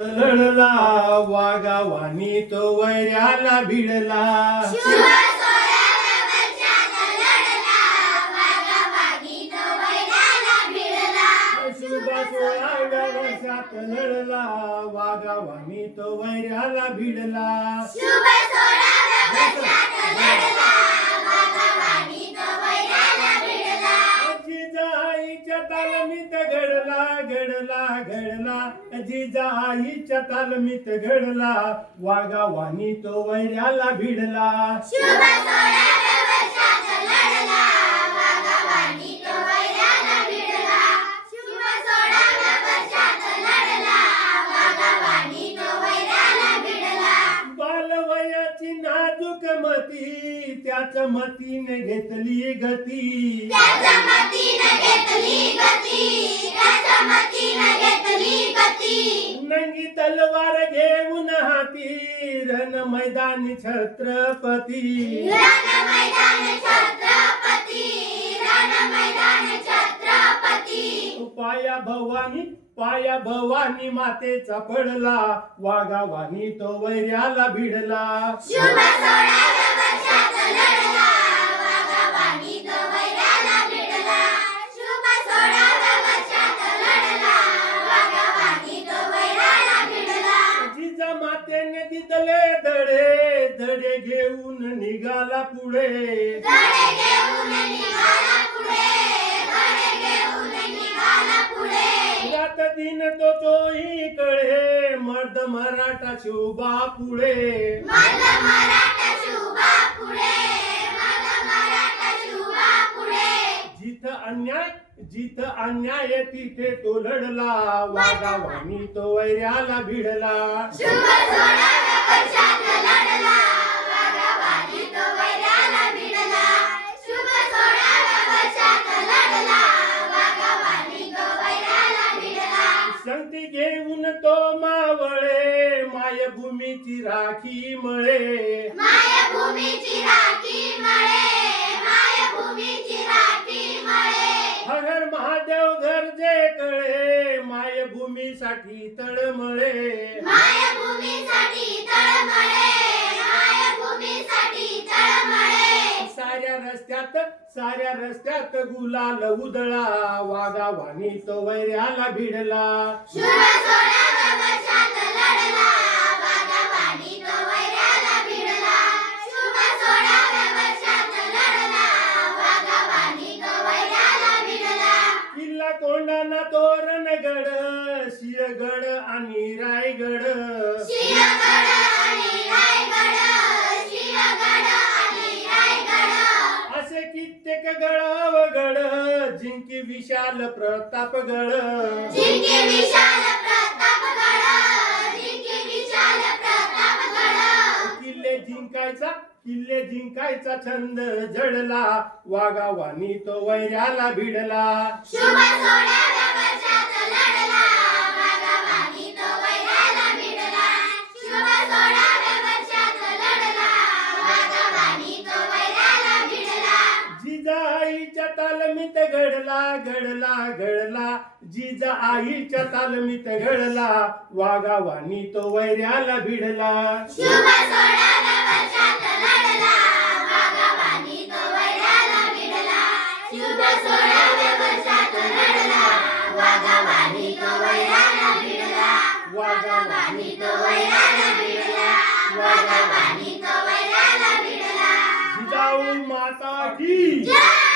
लढला वाघावानी तो वैऱ्याला भिडला. शुभ सोहळ्याला वर्षात लढला, वाघावानी तो वैराला भिडला. शुभ सोळाव्या वर्षात लढला वाघावानी तो वैऱ्याला भिडला. शुभ सोहळ्याला वर्षात लढला, वाघावानी तो वैराला भिडला. जिजाईच्या तालमीत घडला घडला घडला. जिजाईच्या तालमीत घडला वाघावानी तो वैऱ्याला भिडला. शुभ सोहळ्याला वर्षात लढला, वाघावानी तो वैराला भिडला. शुभ सोहळ्याला वर्षात लढला, वाघावानी तो वैराला भिडला. बालवयाची नाजूक मती त्याच मतीने घेतली गती. त्याच्या मतीनं घेतली गती, त्याच्या मतीनं घेतली गती. नंगी तलवार घेऊन हाती रण मैदानी छत्रपती. रण मैदान छत्रपती, रण मैदान छत्रपती. पाया भवानी मातेचा पडला वाघावानी तो वैऱ्याला भिडला. शुभ सोहळ्याला वर्षात लढला, वाघावानी तो वैराला भिडला. शुभ सोहळ्याला वर्षात लढला, वाघावानी तो वैराला भिडला. जिजा मातेने दिदले धडे धडे घेऊन निघाला पुढे. धडे घेऊन निघाला पुढे, धडे घेऊन निघाला पुढे. रात दिन तो चोही कळे मर्द मराठा शोभा पुढे. मर्द मराठा शुभा पुढे, मर्द मराठा शुभा पुढे. जिथं अन्याय तिथे तो लढला वाघावानी तो वैऱ्याला भिडला. शुभ सोहळ्याला वर्षात लढला, वाघावानी तो वैराला भिडला. शुभ सोहळ्याला वर्षात लढला, वाघावानी तो वैराला भिडला. संगती घेऊन तो मावळे मायभूमीची राखी मळे. मायभूमीची राखी मळे, मायभूमीची राखी मळे. हर हर महादेव गरजे कळे मायभूमीसाठी तळमळे. मायभूमीसाठी तळमळे, मायभूमीसाठी तळमळे. साऱ्या रस्त्यात गुलाल उधळा वाघावानी तो वैऱ्याला भिडला. शुभ सोहळ्याला वर्षात लढला, वाघावानी तो वैराला भिडला. शुभ सोहळ्याला वर्षात लढला, वाघावानी तो वैराला भिडला. किल्ला कोंढाणा तोरणगड सिंहगड आणि रायगड. सिंहगड आणि रायगड, सिंहगड आणि रायगड. असे कित्येक गडावगड जिंकी विशाल प्रतापगड. जिंकी विशाल प्रतापगड, जिंकी विशाल प्रतापगड. किल्ले जिंकायचा छंद जडला वाघावानी तो वैऱ्याला भिडला. शुभ सोहळ्याला वर्षात लढला, वाघावानी तो वैराला भिडला. शुभ सोहळ्याला वर्षात लढला, वाघावानी तो वैराला भिडला. जिजाईच्या तालमीत घडला घडला घडला. जिजाईच्या तालमीत घडला वाघावानी तो वैऱ्याला भिडला. शुभ सोहळ्याला वर्षात लढला, वाघावानी तो वैराला भिडला. शुभ सोहळ्याला वर्षात लढला, वाघावानी तो वैराला भिडला. वाघावानी तो वैराला भिडला, वाघावानी तो वैराला भिडला. जिजाऊ माता की जय.